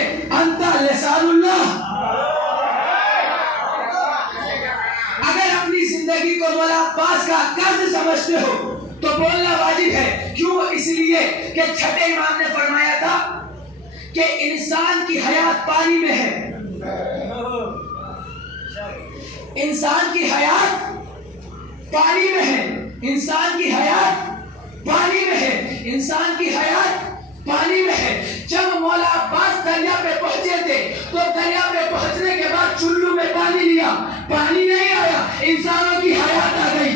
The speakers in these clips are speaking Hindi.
कहेंगे अंता लिसानुल्लाह। अगर अपनी जिंदगी को मौला अब्बास का कर्ज समझते हो तो बोलना वाजिब है। क्यों? इसलिए कि छठे इमाम ने फरमाया था कि इंसान की हयात पानी में है। इंसान की हयात पानी में है। इंसान की हयात पानी में है। इंसान की हयात पानी में है। जब मौला अब्बास दरिया पे पहुंचे थे तो दरिया पे पहुंचने के बाद चुल्लू में पानी लिया, पानी नहीं आया, इंसानों की हयात आ गई।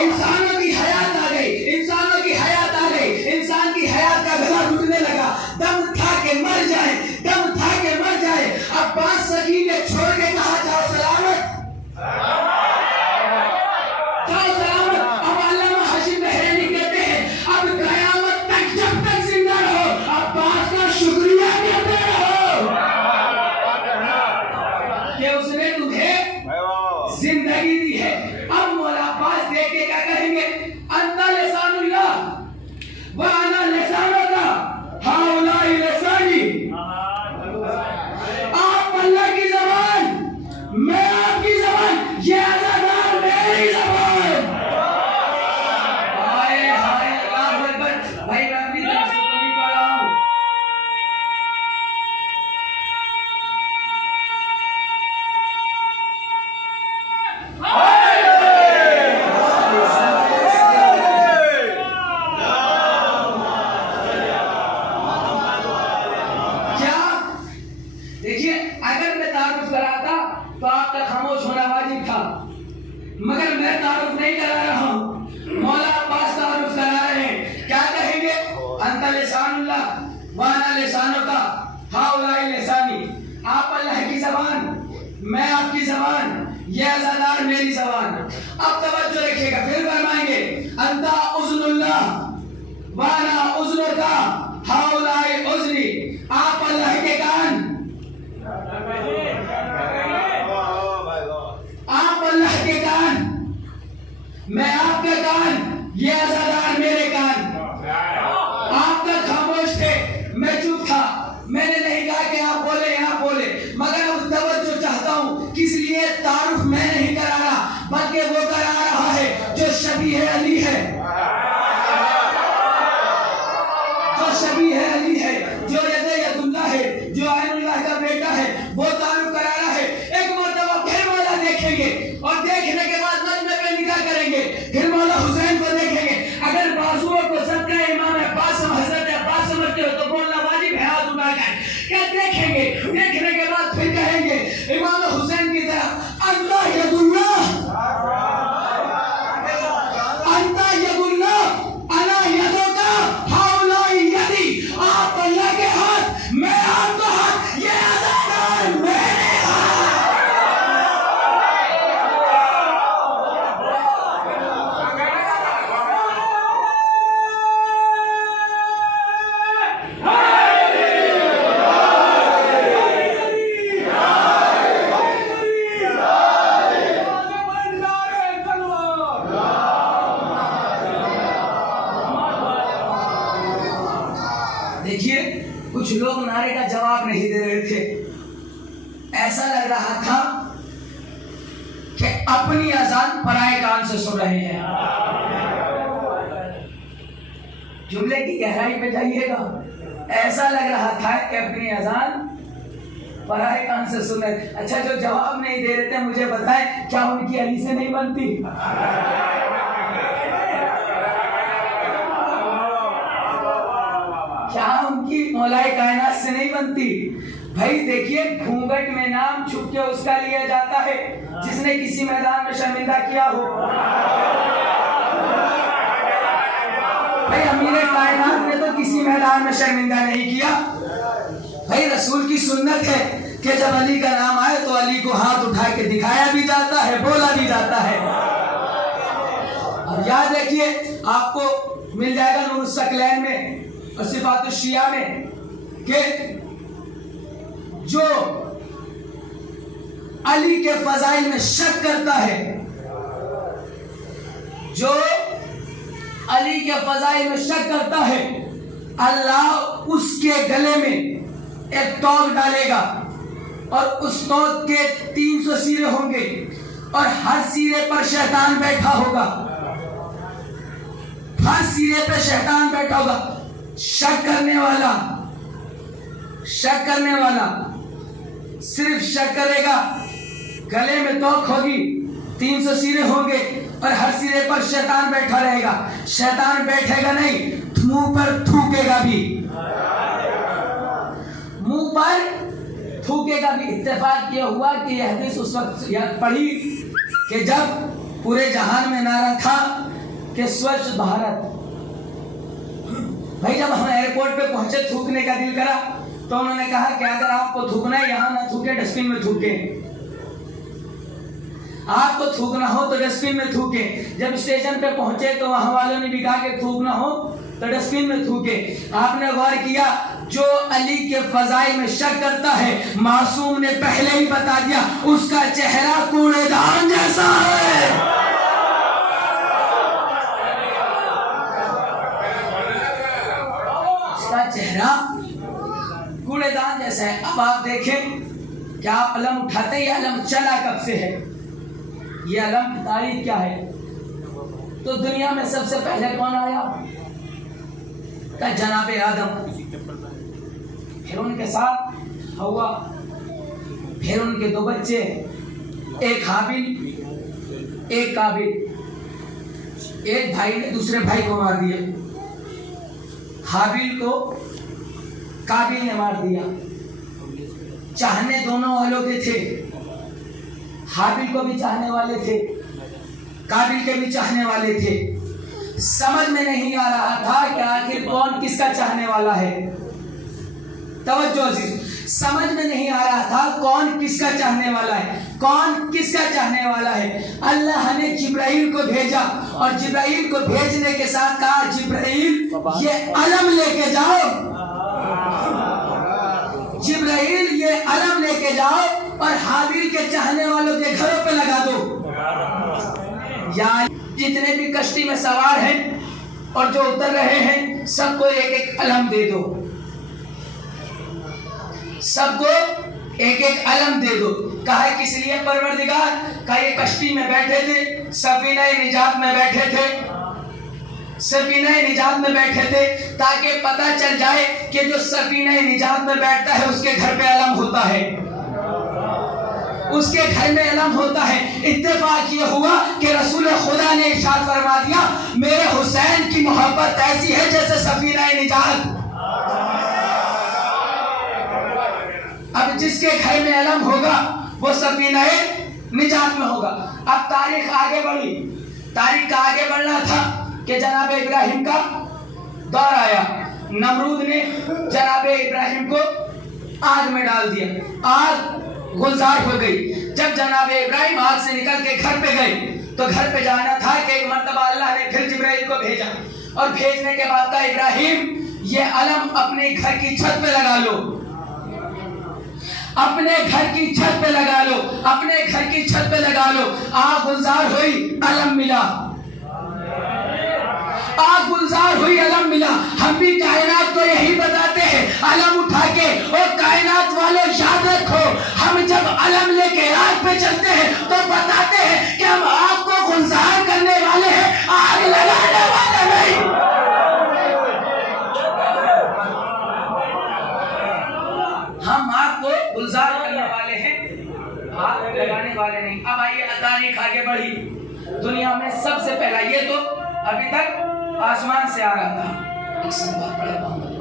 इंसानों की हयात आ गई। इंसानों की हयात आ गई। इंसान की हयात का गला घुटने लगा, दम था के मर जाए, दम था के मर जाए। अब्बास सकी ने छोड़ के कहा जाओ सलामत, जाओ सलामत। अब अल्लामा हाशिम बहरैनी कहते हैं अब कयामत तक जब तक जिंदा रहो अब्बास का शुक्रिया करते रहो कि उसने तुम्हें जिंदगी दी है। अब मौला अब्बास देख के क्या कहेंगे? अंता लिसानुल्लाह व अना लिसानुका हाउलाई लिसानी। आप अल्लाह की ज़बान, मैं आपकी ज़बान, ये अज़ादार मेरी ज़बान। हाय हाय अल्लाहु अकबर। भाई मैं अपनी तरफ से तो नहीं पढ़ रहा हूँ। देखिए अगर मैं तारुफ कराता तो आपका खामोश होना वाजिब था, मगर मैं तारुफ नहीं करा रहा हूँ। मौला अब्बास तारुफ करा रहे हैं। क्या कहेंगे? अंता लिसानुल्लाह व अना लिसानुका हाउलाई लिसानी। आप अल्लाह की ज़बान, मैं आपकी ज़बान, ये अज़ादार मेरी ज़बान। अब तवज्जो रखिएगा, फिर फरमाएंगे अंता उज़्नुल्लाह व अना उज़्नुका हाउलाई उज़्नी। आप अल्लाह के कान, आप अल्लाह के कान, मैं आपका कान, ये अज़ादार मेरे कान। आपका खामोश थे, मैं चुप था, मैंने नहीं कहा कि आप बोले यहाँ बोले, मगर अब तवज्जो चाहता हूँ। किस लिए? तारुफ मैं नहीं करा रहा बल्कि वो करा रहा है जो शबीह अली है, जो शबीह अली है, जो यदुल्लाह है, जो आइनुल्लाह का बेटा है, वो तारुफ करा रहा है। एक मर्तबा फिर मौला देखेंगे और देखने के बाद नज़्म पे निगाह करेंगे, फिर मौला हुसैन को देखेंगे। अगर बाजुओं को सबका इमाम अब्बास हज़रत अब्बास समझते हो तो बोलना वाजिब है हाथ उठाकर। क्या देखेंगे? देखने के बाद फिर कहेंगे इमाम हुसैन की तरफ अल्लाह यदुल्लाह, अंता यदुल्लाह अना यदुका हाउलाई यदी। आप अल्लाह के हाथ, मैं आपका हाथ, ये अज़ादार मेरे हाथ। देखिए कुछ लोग नारे का जवाब नहीं दे रहे थे। ऐसा लग रहा था कि अपनी अजान पराए कान से सुन रहे हैं। जुमले की गहराई में जाइएगा, ऐसा लग रहा था कि अपनी अजान पराए कान से सुन रहे। अच्छा जो जवाब नहीं दे रहे थे मुझे बताएं, क्या उनकी अली से नहीं बनती? क्या उनकी मौलाए कायनात से नहीं बनती? भाई देखिए घूंघट में नाम छुप के उसका लिया जाता है जिसने किसी मैदान में शर्मिंदा किया हो। भाई अमीर कायनात ने तो किसी मैदान में शर्मिंदा नहीं किया। भाई रसूल की सुन्नत है कि जब अली का नाम आए तो अली को हाथ उठा के दिखाया भी जाता है, बोला भी जाता है। अब याद रखिए आपको मिल जाएगा नूर सकलैन में और सिफातुश शिया में कि जो अली के फजाइल में शक करता है, जो अली के फजाइल में शक करता है, अल्लाह उसके गले में एक तौक डालेगा और उस तौक के 300 सिरे होंगे और हर सिरे पर शैतान बैठा होगा, हर सिरे पे शैतान बैठा होगा। शक करने वाला सिर्फ शक करेगा, गले में तौक होगी, 300 सिरे होंगे और हर सिरे पर शैतान बैठा रहेगा। शैतान बैठेगा नहीं, मुंह पर थूकेगा भी, मुंह पर थूकेगा भी। इत्तेफाक ये हुआ कि यह हदीस उस वक्त पढ़ी कि जब पूरे जहान में नारा था कि स्वच्छ भारत। भाई जब हम एयरपोर्ट पे पहुंचे, थूकने का दिल करा तो उन्होंने कहा कि अगर आपको थूकना है यहाँ ना थूके, डस्टबिन में थूके। आपको थूकना हो तो डस्टबिन में थूके। जब स्टेशन पे पहुंचे तो वहां वालों ने भी कहा कि थूकना हो तो डस्टबिन में थूके। आपने गौर किया, जो अली के फजाइल में शक करता है, मासूम ने पहले ही बता दिया उसका चेहरा कूड़ेदान जैसा है। चेहरा कूड़ेदान जैसा है। अब आप देखें, क्या आप अलम उठाते हैं? अलम चला कब से है? ये अलम की तारीख क्या है? तो दुनिया में सबसे पहले कौन आया? का जनाबे आदम, फिर उनके साथ हवा, फिर उनके 2 बच्चे, एक हाबिल एक काबिल। एक भाई ने दूसरे भाई को मार दिया, हाबिल को काबिल ने मार दिया। चाहने दोनों वालों के थे, हाबिल को भी चाहने वाले थे, काबिल के भी चाहने वाले थे। समझ में नहीं आ रहा था कि आखिर कौन किसका चाहने वाला है। तवज्जो अजीज, समझ में नहीं आ रहा था कौन किसका चाहने वाला है, कौन किसका चाहने वाला है। अल्लाह ने जिब्राइल को भेजा और जिब्राइल को भेजने के साथ कहा, जिब्राइल ये अलम लेके जाओ, जिब्राइल ये अलम लेके जाओ और हाबिल के चाहने वालों के घरों पे लगा दो। या जितने भी कश्ती में सवार हैं और जो उतर रहे हैं, सबको एक एक अलम दे दो, सबको एक एक अलम दे दो। कहा किस लिए परवरदिगार? का ये कश्ती में बैठे थे, सफीना निजात में बैठे थे, सफीना निजात में बैठे थे ताकि पता चल जाए कि जो सफीना निजात में बैठता है उसके घर पे अलम होता है, उसके घर में अलम होता है। इत्तेफाक ये हुआ कि रसूल खुदा ने इरशाद फरमा दिया, मेरे हुसैन की मोहब्बत ऐसी है जैसे सफीना निजात। अब जिसके घर में अलम होगा वो सफीना निजात में होगा। अब तारीख आगे बढ़ी, तारीख का आगे बढ़ना था कि जनाब इब्राहिम का दौर आया। नमरूद ने जनाब इब्राहिम को आग में डाल दिया, आग गुलजार हो गई। जब जनाब इब्राहिम आग से निकल के घर पे गए तो घर पे जाना था कि एक मर्तबा अल्लाह ने फिर जिब्राइल को भेजा और भेजने के बाद कहा, इब्राहिम ये अलम अपने घर की छत पे लगा लो, अपने घर की छत पे लगा लो, अपने घर की छत पे लगा लो। आग गुलजार हुई, अलम मिला, आग गुलजार हुई, अलम मिला। हम भी कायनात को यही बताते हैं, अलम उठा के, और कायनात वालों याद रखो, हम जब अलम लेके आग पे चलते हैं तो बताते हैं कि हम आग को गुलजार करने वाले हैं, आग लगाने वाले नहीं। हम आग को गुलजार करने वाले हैं, आग लगाने वाले नहीं। अब आइए तारीख आगे बढ़ी। दुनिया में सबसे पहला, ये तो अभी तक आसमान से आ रहा था, एक संवाद पढ़े मोहम्मद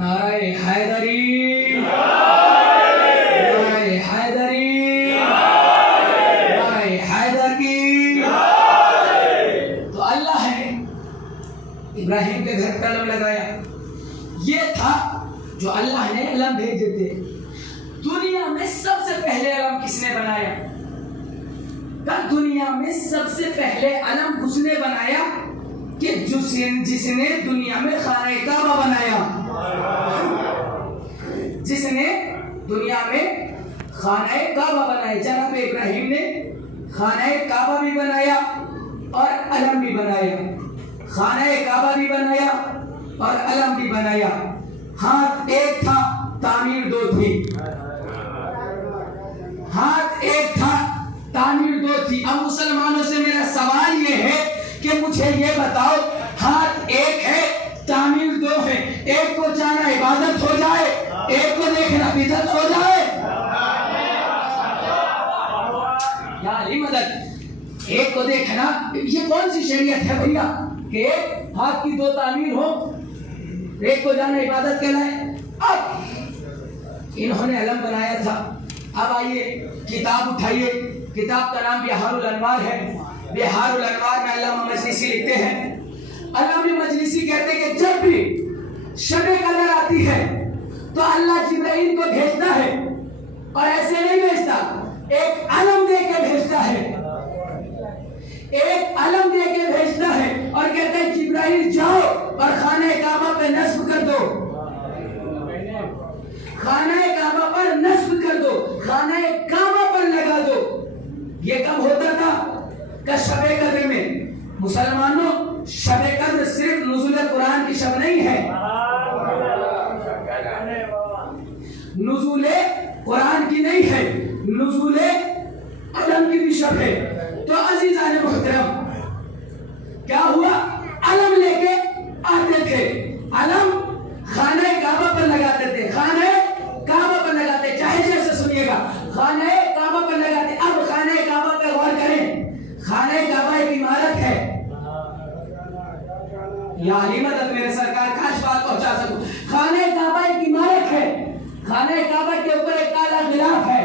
नारे हैदरी, नारे हैदरी, नारे हैदर की। तो अल्लाह ने इब्राहिम के घर पर अलम लगाया। ये था जो अल्लाह ने अलम भेजे थे। दुनिया में सबसे पहले अलम किसने बनाया? दुनिया में सबसे पहले अलम उसने बनाया कि जिसने दुनिया में खाने काबा बनाया, जिसने दुनिया में खाने काबा बनाया। जनाब इब्राहिम ने खाने काबा भी बनाया और अलम भी बनाया। खाने काबा भी बनाया और अलम भी बनाया। हाथ एक था, तामीर दो थी। हाथ एक था, तामीर दो थी। अब मुसलमानों से मेरा सवाल ये है कि मुझे ये बताओ, हाथ एक है, तामीर दो है, एक को चाहना इबादत हो जाए, एक को देखना बिदअत हो जाए। या अली मदद, एक को देखना, ये कौन सी शरीयत है भैया कि हाथ की दो तामीर हो, एक को जाना इबादत कहलाए? अब इन्होंने अलम बनाया था। अब आइए किताब उठाइए, किताब का नाम बिहारुल अनवार है। बिहारुल अनवार में अल्लामा मजलिसी लिखते हैं, अल्लामा मजलिसी कहते हैं कि जब भी शबे कदर आती है तो अल्लाह जिब्राइल को भेजता है, और ऐसे नहीं भेजता, एक अलम दे के भेजता है। एक अलम दे के भेजता है और कहते हैं जिब्राइल जाओ और खाने काबा पे नस्ब कर दो, खाने काबा पर नस्ब कर दो, खाने काबा पर लगा दो। ये कब होता था? कि शबे कद्र में। मुसलमानों, शबे कद्र सिर्फ नुज़ुल कुरान की शब नहीं है, नुज़ुल कुरान की नहीं है, नुज़ुल अलम की भी शब है। तो अज़ीज़ान मुहतरम, क्या हुआ? अलम लेके आते थे, अलम खाने काबा पर लगाते थे, खाने काबा पर लगाते, चाहे जैसे सुनिएगा, खाने काबा पर लगाते। अब खाने काबा पे गौर करें, खाने काबा एक इमारत है। या अली मदद, मेरे सरकार काश बात पहुंचा सकूं। खाने काबा एक इमारत है, खाने काबा के ऊपर एक काला गिलाफ है।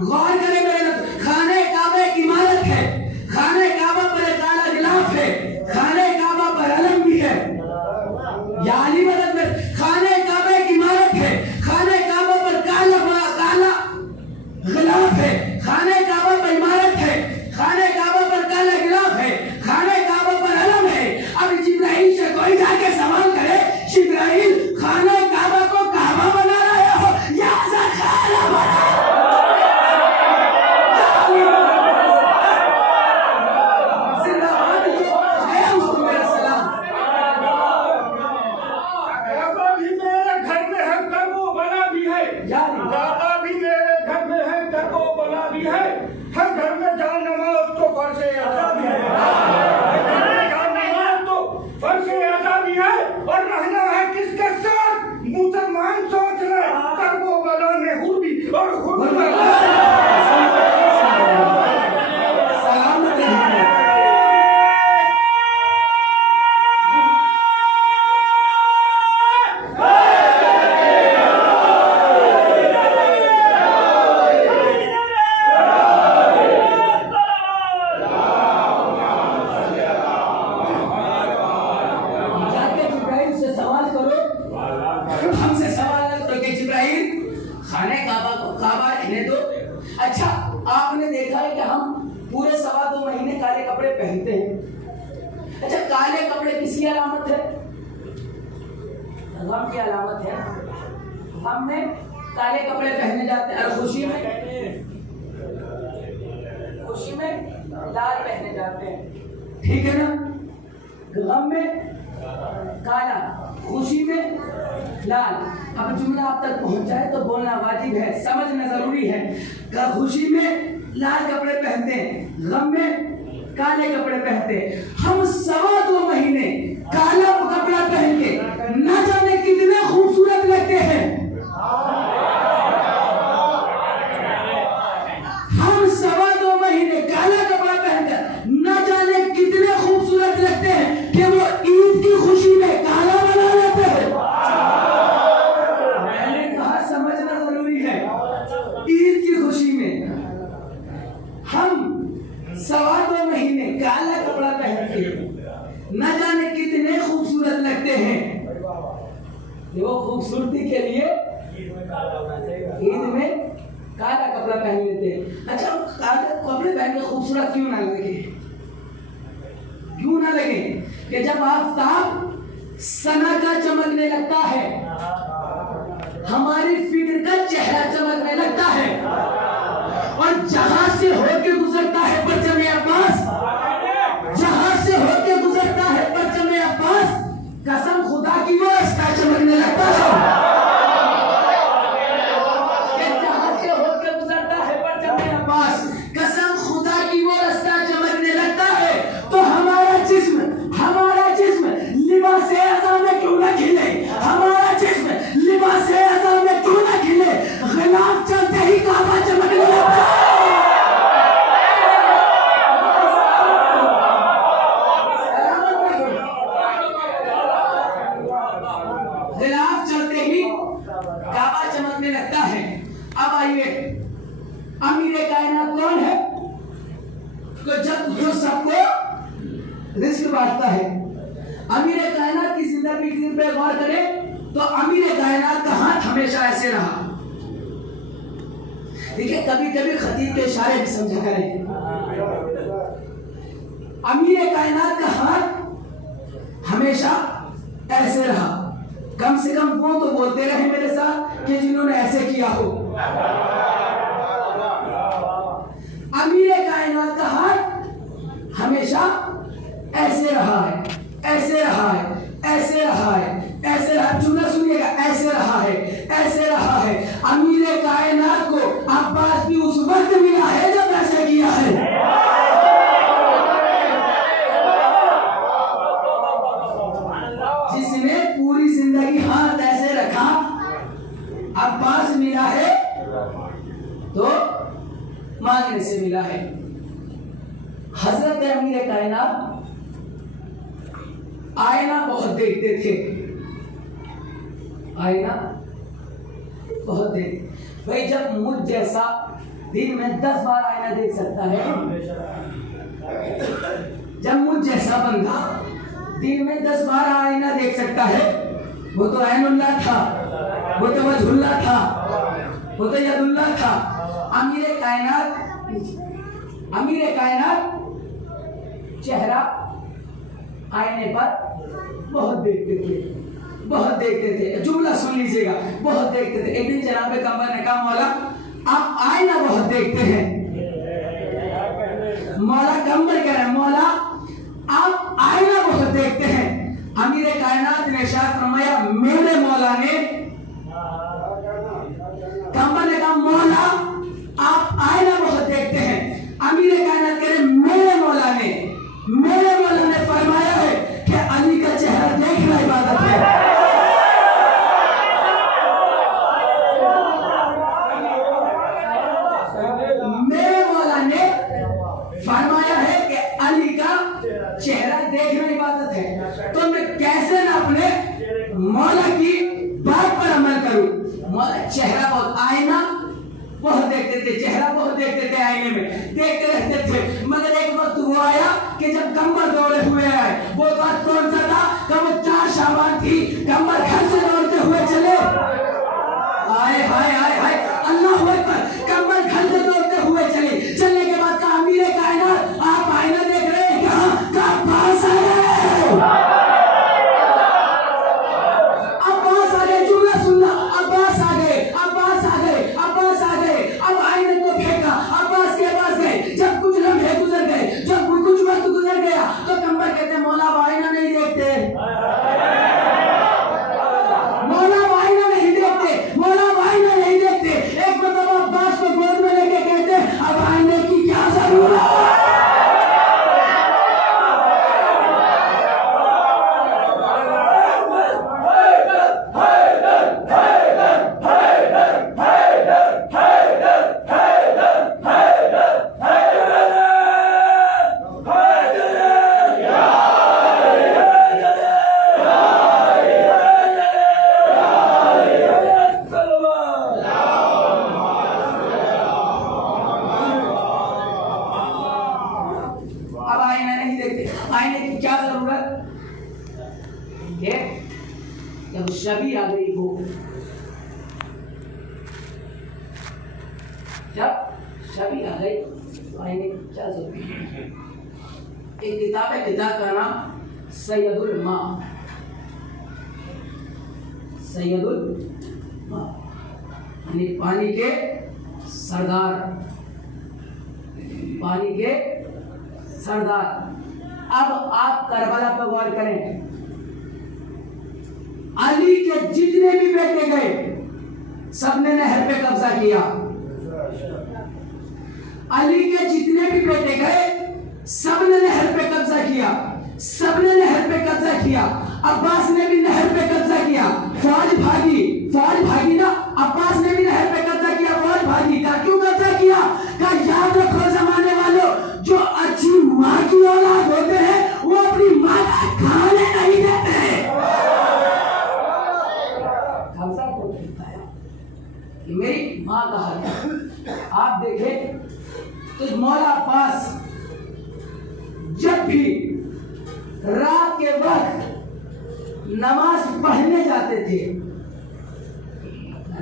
गौर करें मेरे नज़र, खाने काबा एक इमारत है, खाने काबा पर एक काला गिलाफ है, खाने काबा पर अलम भी है। या अली मदद में खाने काबा एक इमारत है, खाने काबा पर काला गिलाफ है, खाने काबा पर इमारत है, खाने काबा पर काला गिलाफ है, खाने काबा पर अलम है। अब जिब्राइल से कोई जाके सवाल करे, जिब्राइल खाने काबा को काबा बना रहे हो या खाना बना? हर घर में जान नमाज तो फर्ज अज़ा भी है, जान नमाज तो फर्ज अज़ा भी है। और रहना है किसके साथ? मुसलमान सोच रहे करबो बला में हुर्बी और अच्छा, आपने देखा है कि हम पूरे 2.25 महीने काले कपड़े पहनते हैं। अच्छा, काले कपड़े किसकी अलामत है? गम की अलामत है। हम में काले कपड़े पहने जाते हैं और खुशी में लाल पहने जाते हैं, ठीक है ना? गम में काला, खुशी में लाल। अब जुमला आप तक पहुंचाए तो बोलना वाजिब है, समझना जरूरी है। खुशी में लाल कपड़े पहनते हैं, गम में काले कपड़े पहनते हैं। हम 2.25 महीने काला कपड़ा पहन के न जाने कितने खूबसूरत लगते हैं। हम 2.25 देखो खूबसूरती के लिए ईद में काला कपड़ा पहन लेते हैं। अच्छा, काले कपड़े पहन के खूबसूरत क्यों ना लगे? क्यों ना लगे कि जब आफताब सना का चमकने लगता है, हमारी फिक्र का चेहरा चमकने लगता है, और जहां से होके गुजरता है परचम अब्बास, जहां से होके गुजरता है परचम अब्बास, कसम खुदा की वो रास्ता चमकने लगता है। जहां से होके गुजरता है परचम अब्बास, कसम खुदा की वो रास्ता चमकने लगता है। तो हमारा जिस्म लिबास अज़ा में क्यों ना खिले, हमारा जिस्म लिबास अज़ा में क्यों ना खिले, गिलाफ चलते ही काबा चमकने लगता है। गिलाफ चलते ही काबा चमकने लगता है। अब आइए, अमीर कायनात कौन है? तो जब जो सबको रिस्क बांटता है, अमीर कायनात की जिंदगी पे गौर करें तो अमीर कायनात का हाथ हमेशा ऐसे रहा। देखिए, कभी कभी खतीब के इशारे भी समझा करें। अमीर कायनात का हाथ हमेशा ऐसे रहा। कम से कम वो तो बोलते रहे मेरे साथ कि जिन्होंने ऐसे किया हो। अमीर कायनात का हाथ हमेशा ऐसे रहा है, ऐसे रहा है, ऐसे रहा है, ऐसे रहा। जुमला सुनिएगा, ऐसे रहा है, ऐसे रहा है। अमीर कायनात को अब्बास भी उस वक्त मिला है जब ऐसे किया है। जिसने पूरी जिंदगी हाथ ऐसे रखा, अब्बास मिला है तो मांगने से मिला है। हजरत अमीर कायनात आईना बहुत देखते थे, आईना बहुत देखते। भाई, जब मुझ जैसा दिन में 10 बार आईना देख सकता है, जब मुझ जैसा बंदा दिन में 10 बार आईना देख सकता है, वो तो ऐनुल्लाह था, वो तो वजहुल्लाह था, वो तो यदुल्लाह था। अमीर कायनात चेहरा आईने पर बहुत देखते थे, बहुत देखते थे। जुमला सुन लीजिएगा, बहुत देखते थे। एक दिन जनाब कमर ने कहा, मौला आप आईना बहुत देखते हैं। मौला कमर कह रहे, मौला आप आईना बहुत देखते हैं। अमीर कायनात ने इरशाद फरमाया, मेरे मौला ने, कमर ने कहा, मौला आप आईना बहुत देखते हैं। अमीर कायनात कह रहे, मेरे मौला ने फरमाया है कि अली का चेहरा देखना इबादत है। मेरे मौला ने फरमाया है कि अली का चेहरा देखना इबादत है। तो मैं कैसे ना अपने मौला की बात पर अमल करूं? मौला चेहरा बहुत, आईना बहुत देखते थे, चेहरा बहुत देखते थे, आईने में देखते रहते थे। मगर एक वक्त वो आया कि जब कमर दौड़े हुए आए। वो बात कौन सा था? कि वो 4 शाबान थी, कमर घर से दौड़ते हुए चले। हाय हाय हाय हाय, अल्लाहू अकबर। कमर घर से दौड़ते हुए चले। चलने के बाद कहा, अमीर कायनात आप आईना देख रहे हैं? कहा पास आ गए, अब्बास आ गए। जुमला सुनना, अब्बास आ गए, अब्बास आ गए, अब्बास आ गए। अब आईने को फेंका, अब्बास के पास गए। जब कुछ लम्हे गुजर गए, जब कुछ वक्त गुजर गया, तो कमर कहते, मौला अब आईना नहीं देखते, मौला अब आईना नहीं देखते, मौला अब आईना नहीं देखते। एक मतलब अब्बास को गोद में शबी आ गई हो, जब शबी आ गई तो आईने क्या जरूरी। एक किताब है, किताब का नाम सैयदुल मा, सैयदुल मा यानी पानी के सरदार, पानी के सरदार। अब आप करबला पर गौर करें, अली के जितने भी बेटे गए सबने नहर पे कब्जा किया, अली के जितने भी बेटे गए सबने नहर पे कब्जा किया, सबने नहर पे कब्जा किया। अब्बास ने भी नहर पे कब्जा किया, फौज भागी ना, अब्बास ने भी नहर पे कब्जा किया, फौज भागी। का क्यों कब्जा किया? का याद रखो जमाने वालों, जो अच्छी माँ की औलाद होते हैं वो अपनी माँ का खाने नहीं देते। कब्जा को कहता है कि मेरी माँ का हाल। आप देखें तो मौला अब्बास जब भी रात के वक्त नमाज पढ़ने जाते थे,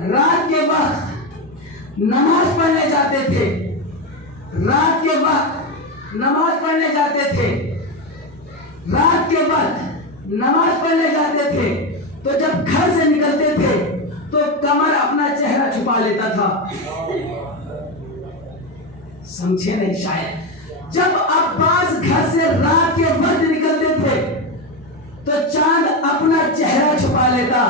रात के वक्त नमाज पढ़ने जाते थे, रात के वक्त नमाज पढ़ने जाते थे, रात के वक्त नमाज पढ़ने जाते थे, तो जब घर से निकलते थे तो कमर अपना चेहरा छुपा लेता था। समझे नहीं शायद? जब अब्बास घर से रात के वक्त निकलते थे तो चांद अपना चेहरा छुपा लेता,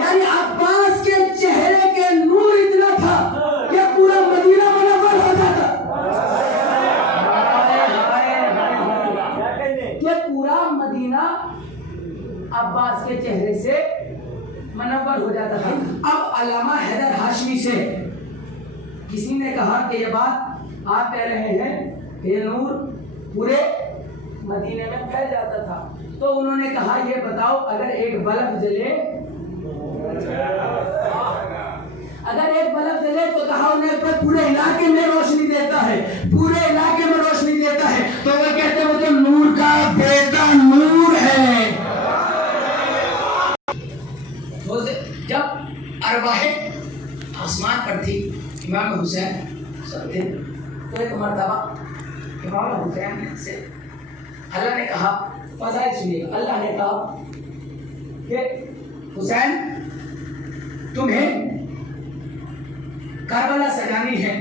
यानी अब्बास के चेहरे के नूर इतना था कि पूरा मदीना मुनव्वर हो जाता, कि पूरा मदीना अब्बास के चेहरे से मुनव्वर हो जाता था। अब अल्लामा हैदर हाशमी से किसी ने कहा कि ये बात आप कह रहे हैं, ये नूर पूरे मदीने में फैल जाता था, तो उन्होंने कहा ये बताओ अगर एक बल्ब जले, अगर एक बल्ब जले तो कहा उन्हें पर पूरे इलाके में रोशनी देता है, पूरे इलाके में रोशनी देता है, तो वो कहते हैं वो तो नूर का बेटा नूर है। तो जब अरवाहे आसमान पर थी, इमाम हुसैन सब थे, तो एक मर्तबा इमाम हुसैन से अल्लाह ने कहा, फज़ाइल सुनिए, अल्लाह ने कहा कि हुसैन तुम्हें करबला सजानी है,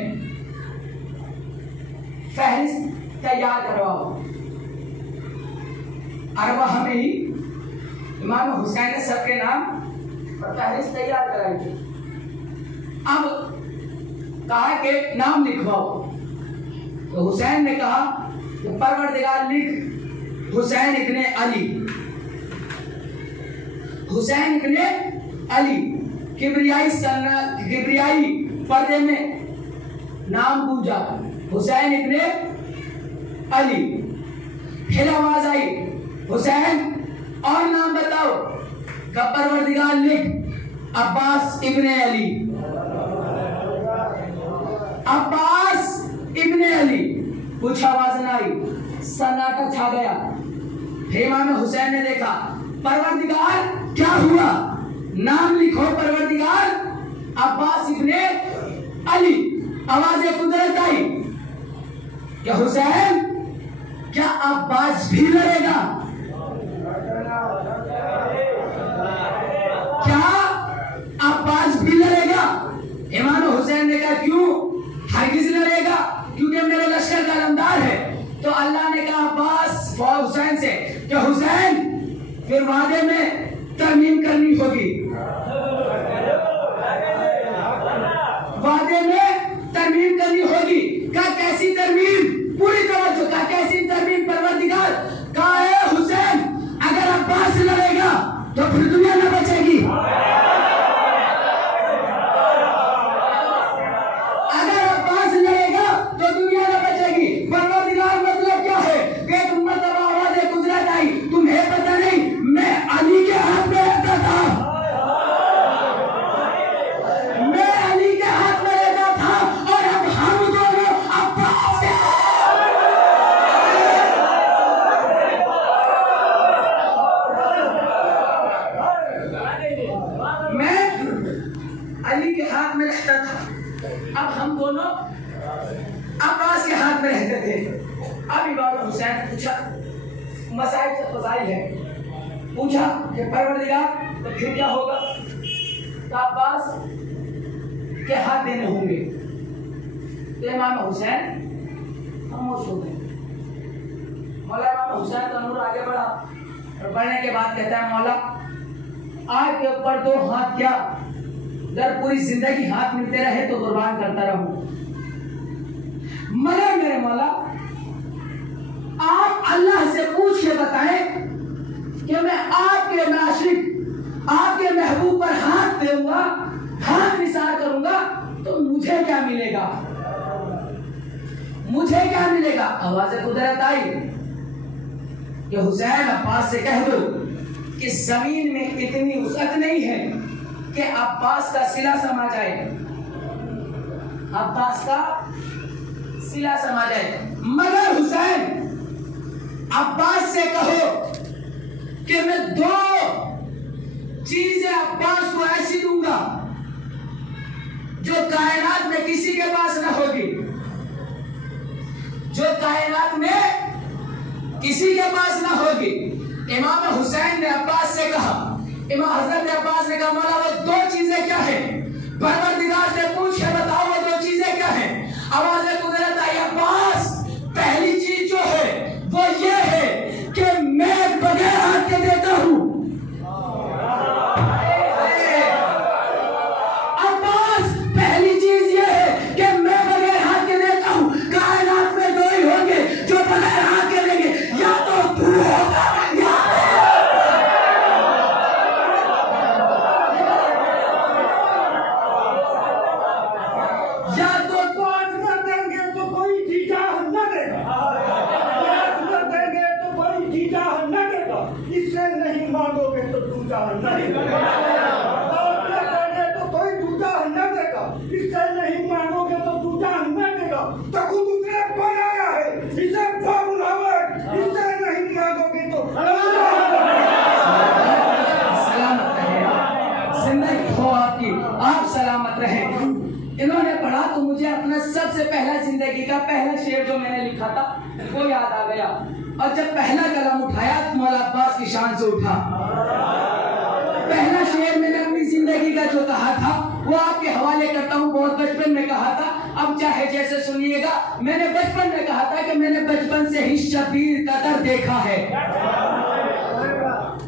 फहरिस्त तैयार करवाओ। अरवाह में ही इमाम हुसैन ने सबके नाम और फहरिस्त तैयार कराई थी। अब कहा कि नाम लिखवाओ, तो हुसैन ने कहा कि परवरदिगार लिख हुसैन इब्ने अली, हुसैन इब्ने अली। किब्रियाई पर्दे में नाम गूंजा हुसैन इब्ने अली। फिर आवाज आई हुसैन और नाम बताओ, का परवरदिगार लिख अब्बास इब्ने अली, अब्बास इब्ने अली। कुछ आवाज न आई, सन्नाटा छा गया। फिर इमाम हुसैन ने देखा, परवरदिगार क्या हुआ, नाम लिखो परवरदिगार अब्बास इब्ने अली। आवाज कुदरत आई, क्या हुसैन क्या अब्बास भी लड़ेगा, क्या अब्बास भी लड़ेगा? इमाम हुसैन ने कहा क्यों, हरगिज लड़ेगा, क्योंकि मेरे लश्कर का अलमदार है। तो अल्लाह ने कहा अब्बास हुसैन से कि हुसैन फिर वादे में तरमीम करनी होगी, वादे में तरमीम करनी होगी। का कैसी तरमीम? पूरी तवज्जो, का कैसी तरमीम? परवरदिगार कहा है हुसैन अगर अब्बास लड़ेगा तो फिर दुनिया न बचेगी, अगर अब्बास लड़ेगा तो दुनिया न बचेगी। परवरदिगार मतलब क्या है? एक मर्तबा आवाज़ कुदरत आई, तुम्हें पता नहीं मैं अली के हाथ में रहता था, मैं अली के हाथ में रहता था, और अब हम दोनों अब्बास अब हम दोनों अब्बास के हाथ में रहते थे। अब इमाम हुसैन ने पूछा, मसाइल से फसाइल है, पूछा कि परवरदिगार तो फिर क्या होगा? तो अब्बास के हाथ देने होंगे। तो इमाम हुसैन खामोश हो गए। मौला इमाम हुसैन का नूर आगे बढ़ा और बढ़ने के बाद कहता है, मौला आपके ऊपर दो हाथ क्या, अगर पूरी जिंदगी हाथ मिलते रहे तो कुर्बान करता रहूं, मगर मेरे मौला आप अल्लाह से पूछ के बताएं कि मैं आपके नाशिक, आपके महबूब पर हाथ दूंगा, हाथ निसार करूंगा तो मुझे क्या मिलेगा? मुझे क्या मिलेगा? आवाज़ कुदरत आई कि हुसैन अब्बास से कह दो कि जमीन में इतनी वसअत नहीं है कि अब्बास का सिला समा जाए, अब्बास का सिला समा जाए, मगर हुसैन अब्बास से कहो कि मैं दो चीजें अब्बास को ऐसी दूंगा जो कायनात में किसी के पास ना होगी, जो कायनात में किसी के पास ना होगी। इमाम हुसैन ने अब्बास से कहा, इमाम हजरत अब्बास ने कहा, मौला वो दो चीजें क्या है? परवरदिगार से पूछ के बताओ वो दो चीजें क्या है? आवाज़ कुदरत आई, अब्बास पहली चीज जो है वो ये है कि मैं बगैर हाथ के देता हूं। अब्बास पहली चीज ये है कि मैं बगैर हाथ के देता हूं। कायनात में दो ही होंगे जो बगैर हाथ के देंगे, या तो तू होगा या तो पाँच न देंगे तो कोई जीजा न देगा, पाँच न देंगे तो कोई जीजा न देगा, इससे नहीं मांगोगे तो दूजा न देगा, पाँच न देंगे तो कोई दूजा न देगा, इससे नहीं मांगोगे तो दूजा न देगा। तो खुद उसने बनाया है इसे बाबुलावट, इससे नहीं मांगोगे तो सलामत रहे, जिंदगी हो आपकी, आप सलामत रहे। इन्होंने पढ़ा तो मुझे अपना सबसे पहला जिंदगी का पहला शेर जो मैंने लिखा था वो याद आ गया, और जब पहला कलम उठाया तो मौला अब्बास की शान से उठा। पहला शेर मैंने अपनी जिंदगी का जो कहा था वो आपके हवाले करता हूँ। बहुत बचपन में कहा था, अब चाहे जैसे सुनिएगा। मैंने बचपन में कहा था कि मैंने बचपन से ही शबीर का दर देखा है,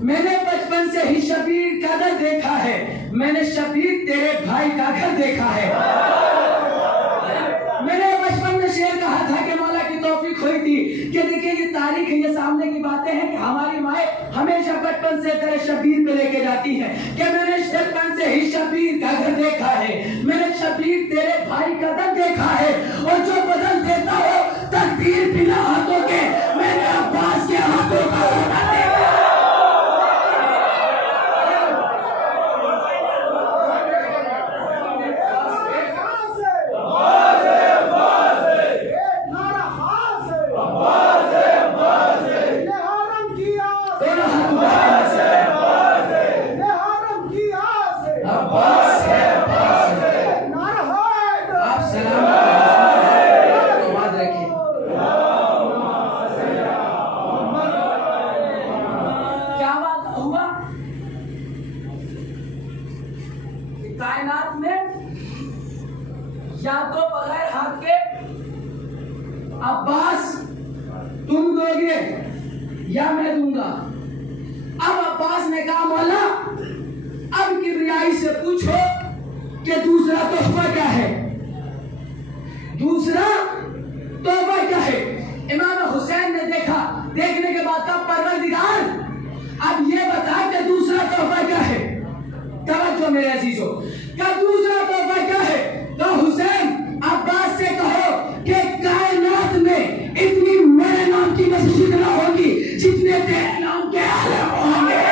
मैंने बचपन से ही शबीर का घर देखा है, मैंने शबीर तेरे भाई का घर देखा है। मैंने बचपन में शेर कहा था कि मौला की तौफीक हुई थी कि देखिए ये तारीख है, ये सामने की बातें हैं कि हमारी माए हमेशा बचपन से तेरे शबीर पे लेके जाती है कि मैंने बचपन से ही शबीर का घर देखा है, मैंने शबीर तेरे भाई का घर देखा है, और जो बदल देता हो तकदीर बिना हाथों के, मैंने अब्बास के हाथों का होना देखा। कायनात में या तो बगैर हाथ के अब्बास तुम दोगे या मैं दूंगा। अब अब्बास ने कहा, मौला अब किबरियाई से पूछो कि दूसरा तोहफा क्या है, दूसरा तोहफा क्या है। इमाम हुसैन ने देखा, देखने के बाद कहा, परवरदिगार अब ये बता कि दूसरा तोहफा क्या है। तवज्जो मेरे अजीजों, क्या दूसरा तोहफा क्या है? तो हुसैन अब्बास से कहो कि कायनात में इतनी मेरे नाम की मस्जिद न होगी जितने तेरे नाम के आलम होंगे।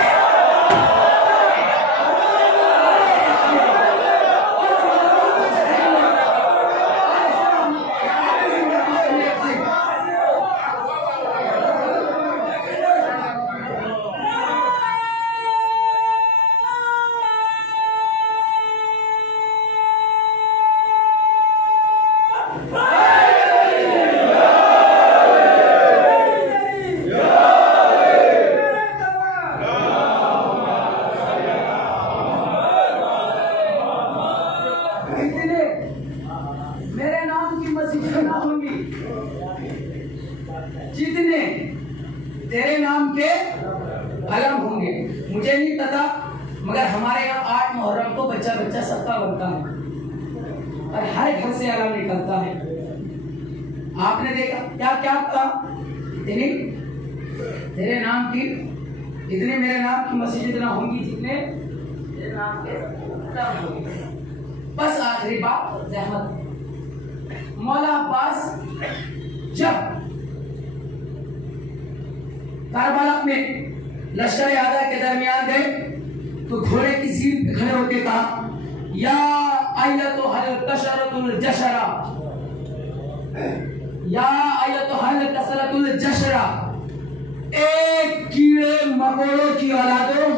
मस्जिद ना होंगी जितने तेरे नाम के अलम होंगे। मुझे नहीं पता, मगर हमारे यहाँ 8 मुहर्रम को बच्चा बच्चा सबका बनता है और हर घर से अलम निकलता है। आपने देखा क्या क्या कहा? तेरे नाम की इतने मेरे नाम की मस्जिद ना होंगी जितने तेरे नाम के अलम होंगे। बस आखिरी बात रहमत। मौला अब्बास जब करबला में लश्कर आदा के दरमियान गए तो घोड़े की सीट पे खड़े होकर कहा, या अय्यतुहल कसरतुल जशरा, या अय्यतुहल कसरतुल जशरा, एक कीड़े मकोड़ों की औलादों,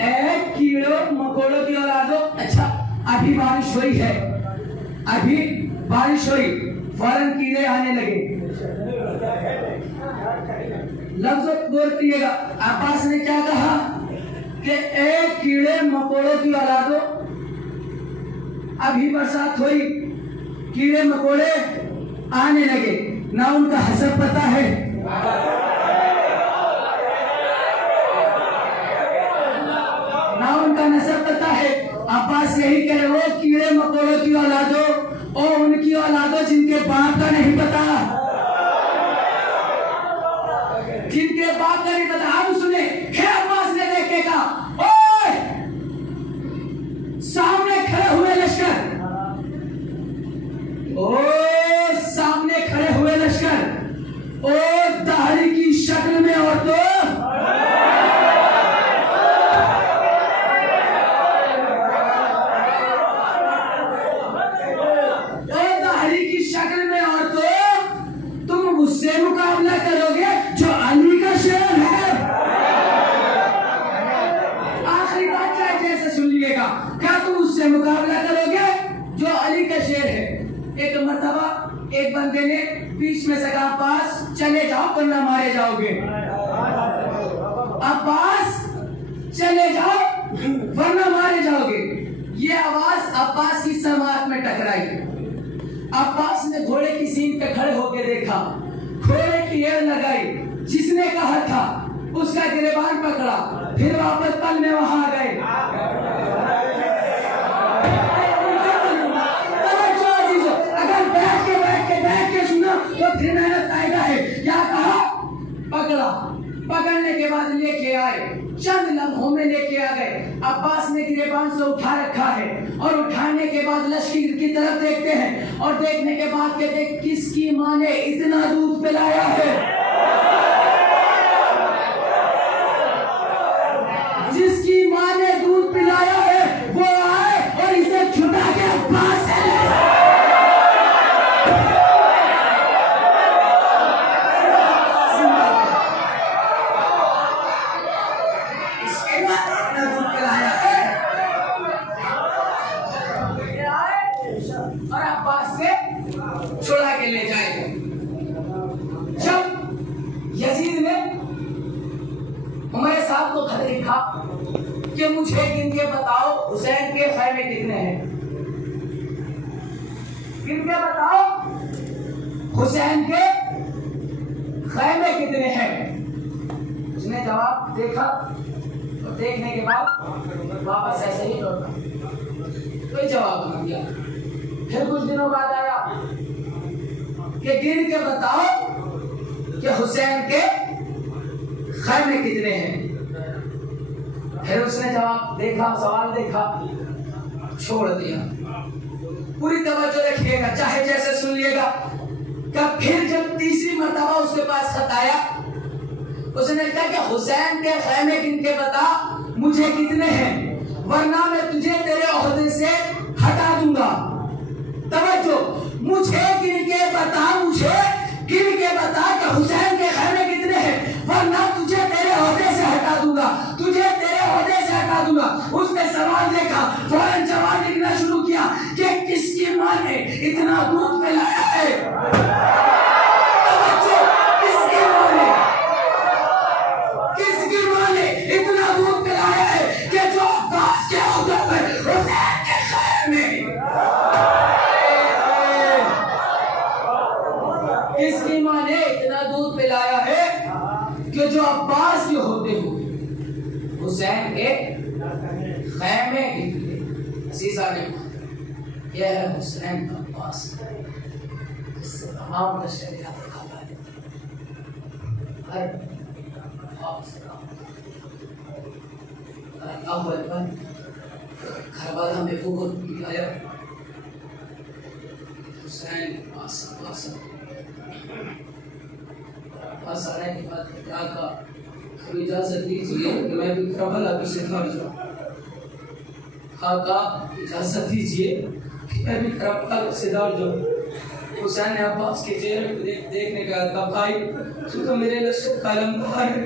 एक कीड़े मकोड़ों की औलादों। अच्छा, अभी बारिश हुई है, अभी बारिश हुई, फौरन कीड़े आने लगे। लफ्ज़ बोलतिएगा, अब्बास ने क्या कहा कि एक कीड़े मकोड़ों की औलादों। अभी बरसात हुई, कीड़े मकोड़े आने लगे, ना उनका हसब पता है, ना उनका नसब पता है। अब्बास यही कह रहे, वो कीड़े मकोड़ों की औलादों और उनकी औलादों जिनके बाप का नहीं पता, जिनके बाप का नहीं पता। हम सुने अब्बास ने देखे कहा, ओए सामने खड़े हुए लश्कर, ओ सामने खड़े हुए लश्कर, ओ दाढ़ी की शक्ल में औरतों, उससे मुकाबला करोगे जो अली का शेर है। आखिरी बात चाहे जैसे सुन लीजिएगा, क्या तुम उससे मुकाबला करोगे जो अली का शेर है? एक मर्तबा एक बंदे ने बीच में से कहा, अब्बास चले जाओ वरना मारे जाओगे, अब्बास चले जाओ वरना मारे जाओगे। ये आवाज अब्बास की समात में टकराई। अब्बास ने घोड़े की सीन पे खड़े होकर देखा, घोड़े की एड़ लगाई, जिसने कहा था उसका गिरेबान पकड़ा, फिर वापस पल में वहां आ गए। अगर बैठ के सुना तो फिर मेहनत आएगा है। क्या कहा? पकड़ा, पकड़ने के बाद लेके आए, चंद लम्हों में लेके आ गए। अब्बास ने गिरेबान से उठा रखा है और उठाने के बाद लश्कर की तरफ देखते हैं और देखने के बाद कहते, किसकी माँ ने इतना दूध पिलाया है? जिसकी माँ ने दूध पिलाया है वो आए और इसे छुटा के अब्बास से ले। और अब्बास से छुड़ा के ले जाएगा। जब यजीद ने उमर साहब को खत लिखा कि मुझे गिन के बताओ हुसैन के खैमे कितने हैं, गिन के बताओ हुसैन के खैमे कितने हैं। उसने जवाब देखा और देखने के बाद वापस ऐसे ही लौटा, कोई जवाब नहीं दिया। फिर कुछ दिनों बाद आया कि गिन के बताओ कि हुसैन के खैमे कितने हैं। फिर उसने जवाब देखा, सवाल देखा, छोड़ दिया। पूरी तवज्जो रखिएगा, चाहे जैसे सुन लिएगा। कब फिर जब तीसरी मर्तबा उसके पास खत आया, उसने कहा कि हुसैन के खैमे गिन के बता मुझे कितने हैं, वरना मैं तुझे तेरे ओहदे से हटा दूंगा। तवज्जो, मुझे गिन के बता, मुझे गिन के बता कि हुसैन के खैमे कितने हैं, वरना तुझे तेरे ओहदे से हटा दूंगा, तुझे तेरे ओहदे से हटा दूंगा। उसने सवाल देखा, फौरन जवाब लिखना शुरू किया कि किसकी माँ ने इतना दूध पिलाया है। तवज्जो, किसकी माँ ने, किसकी माँ ने इतना दूध पिलाया है कि जो अब्बास के ओहदे पर खैमे निकले। अजीजा ने यह है हुसैन का अब्बास, जिससे तमाम शरीयत खाता है। हर करबला में बहुत आया हुसैन पास आने के बाद क्या कहा, इजाजत दीजिए कि मैं भी करबला की सिफार जाऊं। कहा इजाजत दीजिए कि मैं भी करबला की सिफार जाऊं। हुसैन ने अब्बास के चेहरे को देखने का कहा, भाई तू तो मेरे लश्कर का लम्हा है,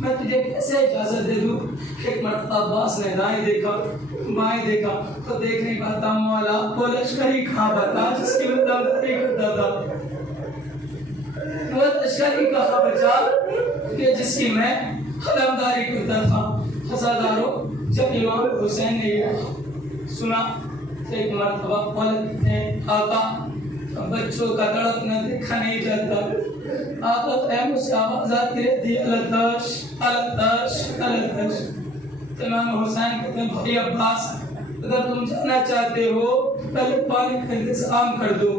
मैं तुझे कैसे इजाजत दे दूं। एक मरतबा अब्बास ने दाएं देखा बाएं देखा तो देख नहीं पाता, मौला वो लश्कर ही कहाँ बता जिसकी मैं लम्हारी करता था, वो लश्कर ही कहाँ बचा कि जिसकी मैं हलमदारी करता था। हज़ारों जब इमाम हुसैन ने यह सुना तो एक मरतबा पलटते आका, बच्चों का तड़पना देखा नहीं जाता, आका तो मुझसे आवाज आती रहती है अलताश अलताश अलताश। तो इमाम हुसैन कहते हैं, भाई अब्बास अगर तुम जाना चाहते हो पहले पानी का इंतजाम कर दो।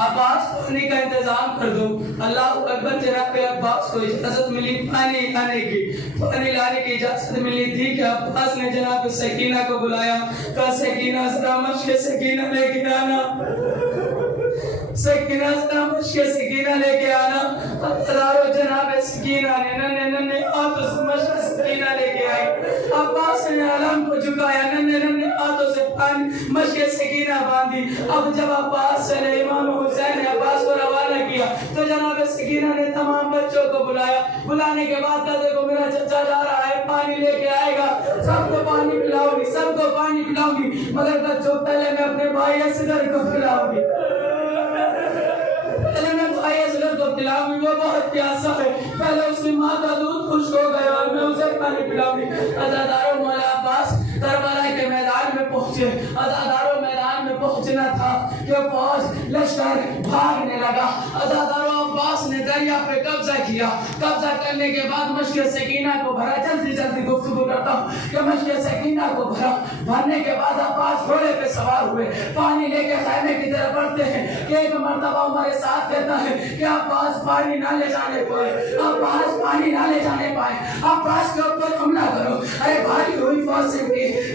अब्बास पानी का इंतजाम कर दो। अल्लाह अकबर। जनाब अब्बास को इजाजत मिली पानी लाने की, पानी लाने की इजाजत मिली थी कि अब्बास ने जनाब सकीना को बुलाया, कहा सकीना जरा मश्क सकीना लेके आना, सकीना जरा मश्क सकीना लेके आना। हज़ारों जनाब सकीना ने नन्हे हाथों से मश्क सकीना लेके आई। अब्बास ने अलम को झुकाया, नन्हे हाथों से पानी मश्क सकीना बांधी। अब जब अब्बास चले, इमाम हुसैन ने अब्बास को रवाना किया तो जनाब सकीना ने तमाम बच्चों को बुलाया। बुलाने के बाद देखो मेरा चचा जा रहा है, पानी लेके आएगा, सबको पानी पिलाऊंगी, सबको पानी पिलाऊंगी, मगर बच्चों पहले मैं अपने भाई असगर को पिलाऊंगी, पहले मैं भाई असगर को पिलाऊंगी, वो बहुत प्यासा है, पहले उसकी माँ का दूध खुश्क हो गया और मैं उसे पानी पिलाऊंगी। अज़ादारों मौला अब्बास करबला के मैदान में पहुंचे। अज़ादारों मैदान में पहुंचना था कि फौज लश्कर भागने लगा। अज़ादारों अब्बास ने दरिया पे कब्जा किया। कब्जा करने के बाद मश्क सकीना को भरा। जल्दी जल्दी गुफ्तगू करता हूँ कि मश्क सकीना को भरा। भरने के बाद अब्बास घोड़े पे सवार हुए, पानी लेके खैमे की तरफ बढ़ते हैं कि एक मर्तबा हमारे साथ कहता है कि अब्बास पानी ना ले जाने पाए, अब्बास पानी ना ले जाने पाए, अब्बास के ऊपर हमला करो। अरे भारी हुई फौज से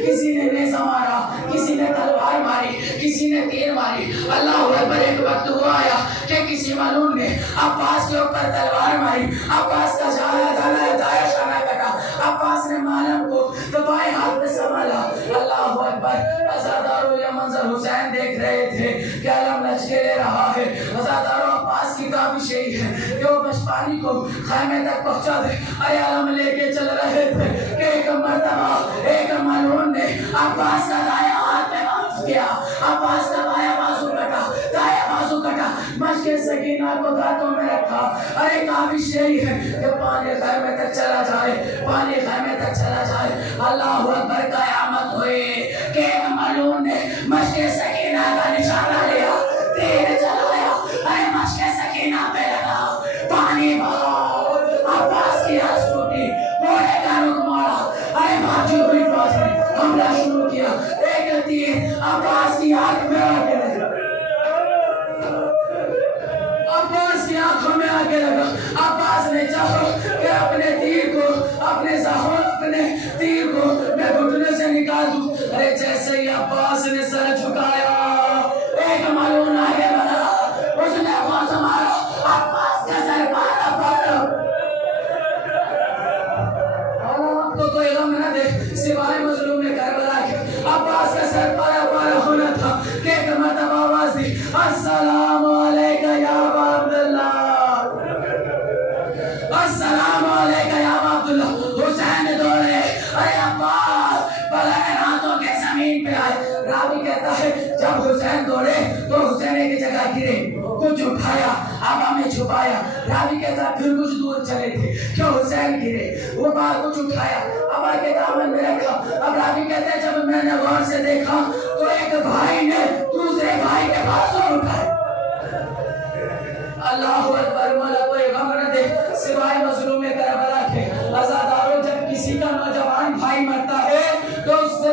किसी ने नेज़ा मारा, किसी ने तलवार मारी, किसी ने तीर मारी। अल्लाह अकबर। एक वक्त हुआ आया कि किसी मालूम ने अब्बास के ऊपर तलवार मारी, अब्बास का दाया शाना कटा, अब्बास ने मालम को तो बाएं हाथ में संभाला। अल्लाह अकबर। अज़ादारों ये मंजर हुसैन देख रहे थे कि अलम लचके ले रहा है। अज़ादारों अब्बास की काबिश यही है कि वो बस पानी को खैमे तक पहुंचा दे। अरे अलम लेके चल रहे थे कि एक मर्तबा एक मालूम ने अब्बास का दाया हाथ में मांस किया, अब्बास का दाया बाजू कटा, दाया बाजू कटा, मश्क सकीना को दांतों में रखा। अरे काबिश यही है कि पानी खैमे तक चला जाए, पानी खैमे तक चला जाए। अल्लाह अकबर। क़यामत हुई कि एक मालूम ने मश्क सकीना का निशाना लिया, तीर चलाया, अरे मश्क सकीना पे लगा, पानी बहा, अब्बास की आंख टूटी, घोड़े का रुख मोड़ा। अरे भागी हुई फौज ने हमला शुरू किया, एक तीर अब्बास की आंख में आके लगा, अब्बास की आंखों में आके लगा। अब्बास ने चाहा कि अपने तीर को, अपने तीर को मैं घुटने से निकाल दूं। अरे जैसे ही अब्बास ने सर झुकाया, एक मालूम आगे बढ़ा, उसने आवाज मारा, अब्बास का सर पारा पारा। आपको कोई गम न दे सिवाय मजलूम करबला के, अब्बास का सर पारा पारा होना था कि एक मर्तबा आवाज दी, अस्सलामु अलैका या अबा अब्दुल्लाह, अस्सलामु अलैका या अबा अब्दुल्लाह। हुसैन दौड़े, अरे अब्बास बगैर हाथों के जमीन पे आए। रावी कहता है जब हुसैन दौड़े तो हुसैन की जगह गिरे, कुछ उठाया, हवा में छुपाया। रावी कहता फिर कुछ दूर चले थे कि हुसैन गिरे, वो बार कुछ उठाया, हवा के दामन में रखा। अब रावी कहते हैं जब मैंने गौर से देखा तो एक भाई ने दूसरे भाई के बाजू उठाए। अल्लाह अकबर। मौला कोई गम न दे सिवाय मजलूम करबला के। अज़ादारों जब किसी का नौजवान भाई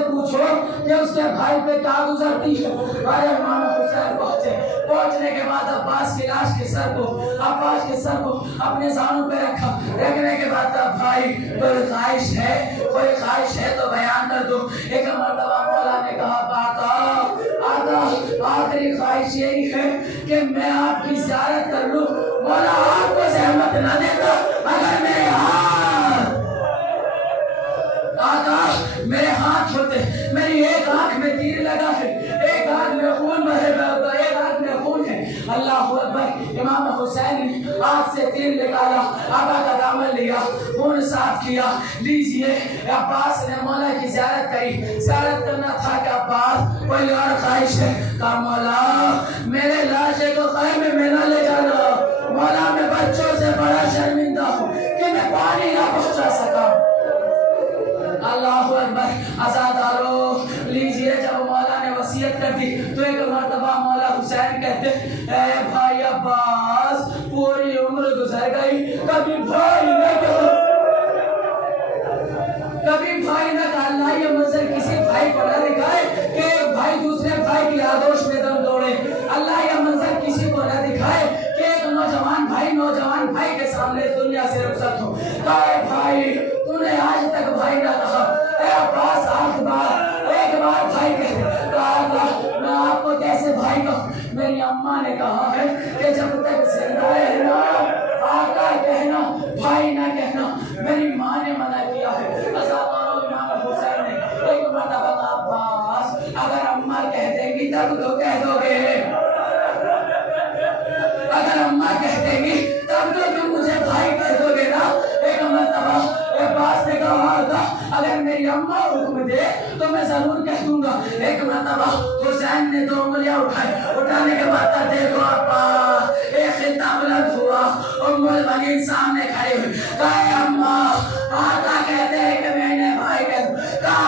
पूछो कि उसके भाई पे क्या गुजरती है। अरे इमाम हुसैन पहुंचने के बाद अब्बास की लाश के सर को अपने जानों पे रखने के बाद भाई कोई ख्वाहिश है तो बयान कर दो। एक मर्तबा मौला ने कहा आका आखिरी ख्वाहिश यही है कि मैं आपकी ज़ियारत कर लूं। मौला आपको सहमत न देता अगर मेरे हाथ होते, मेरी एक आंख में तीर लगा है, एक आंख में खून है। अल्लाह अकबर। इमाम हुसैन ने हाथ से तीर निकाला, आका का दामन लिया, खून साफ किया। लीजिए अब्बास ने मौला की ज़ियारत करी। ज़ियारत करना था कि अब्बास कोई और ख्वाहिश है? कहा मौला मेरे लाशे को ख़ैमे में न ले जाना। मौला मैं बच्चों से बड़ा शर्मिंदा हूँ कि मैं पानी ना पहुँचा सका। अल्लाह अकबर। आज़ादारो लीजिए, जब मौला ने वसीयत कर दी तो एक मर्तबा मौला हुसैन कहते, ए भाई अब्बास पूरी उम्र गुजर गई, कभी भाई न कहा। अल्लाह ये मंजर किसी भाई को न दिखाए कि एक भाई दूसरे भाई की आदोश में दम तोड़े। अल्लाह ये मंजर किसी को न दिखाए कि एक नौजवान भाई के सामने दुनिया से रुखसत हो। कहे भाई तूने आज तक भाई ना कहा, अब्बास एक बार भाई कह दे। मैं आपको कैसे भाई कहूँ? मेरी अम्मा ने कहा है कि जब तक जिंदा रहना आका कहना, भाई ना कहना। मेरी माँ ने मना किया है। इमाम हुसैन ने एक मर्तबा अब्बास अगर अम्मा कह देंगी तब तो कह दोगे, अगर अम्मा कह देंगी तब तो तुम मुझे भाई कह दोगे ना। एक मर्तबा अब्बास ने कहा अगर मेरी अम्मा हुक्म दे तो मैं जरूर कह दूंगा। एक मर्तबा हुसैन ने 2 उंगलियां उठाने के बाद देखो अब्बा एक खिताब बुलंद हुआ। उम्मुल बनीन सामने खड़ी हुई, कहा अम्मा आका कहते हैं कि मैंने भाई कह दूं। कहा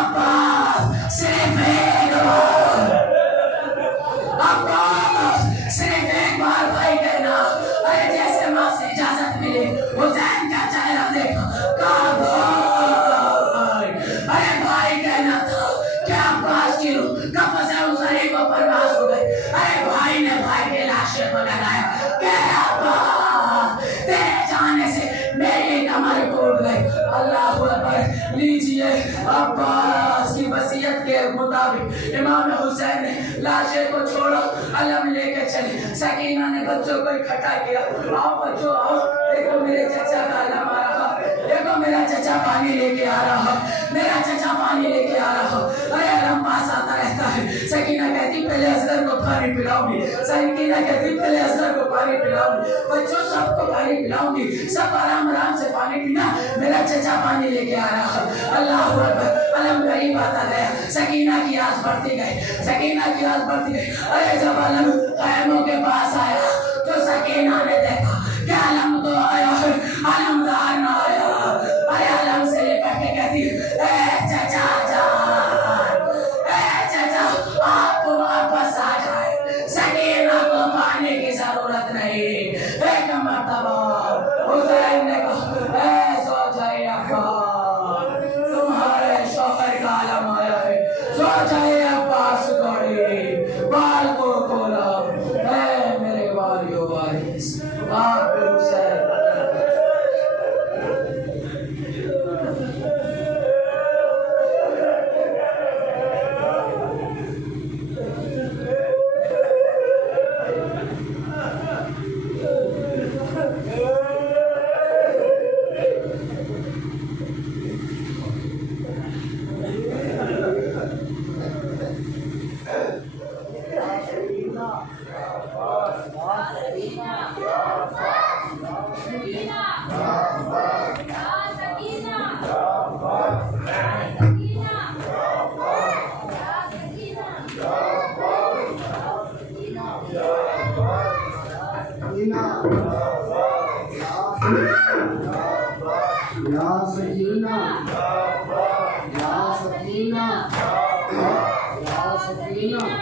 अब्बास सिर्फ एक बार भाई कहना। अरे जैसे माँ से इजाजत मिली हुसैन का चेहरा देखा। कहा भाई, अरे भाई कहना था क्या अब्बास की रूह कफ़स-ए-उज़री को परवास हो गई। अरे भाई ने भाई के लाशे को लगाया, कह अब्बास तेरे जाने से मेरी कमर टूट गई। अल्लाह अकबर। लीजिए अब्बास की वसीयत के मुताबिक इमाम हुसैन ने लाशे को छोड़ा, अलम लेके चले। सकीना ने बच्चों को इकट्ठा किया, आओ बच्चों आओ, देखो मेरे चचा का अलम आ रहा, देखो मेरा चचा पानी लेके आ रहा, मेरा चचा पानी लेके आ रहा। अरे अलम पास आता रहता है। सकीना कहती पहले असगर को पानी पिलाऊंगी, सकीना कहती पहले असगर को पानी पिलाऊंगी, बच्चों सबको पानी पिलाऊंगी, सब आराम से पानी पीना, मेरा चचा पानी लेके आ रहा। अल्लाह अकबर। अलम करीब आता गया, सकीना की आस बढ़ती गई। अरे जब अलम खैमों के पास आया तो सकीना ने देखा कि अलम तो आया है, अलमदार ना आया। अरे अलम से लिपट के कहती चचा आप वापस आ जाए, सकीना को पानी की जरूरत नहीं। एक मर्तबा हुसैन ने कहा सो जाइए अब्बास, तुम्हारे शौहर का आलम आया है, सो जाइए अब्बास। बाल को खोला, मेरे वालियो वारिस आप हुसैन। या सकीना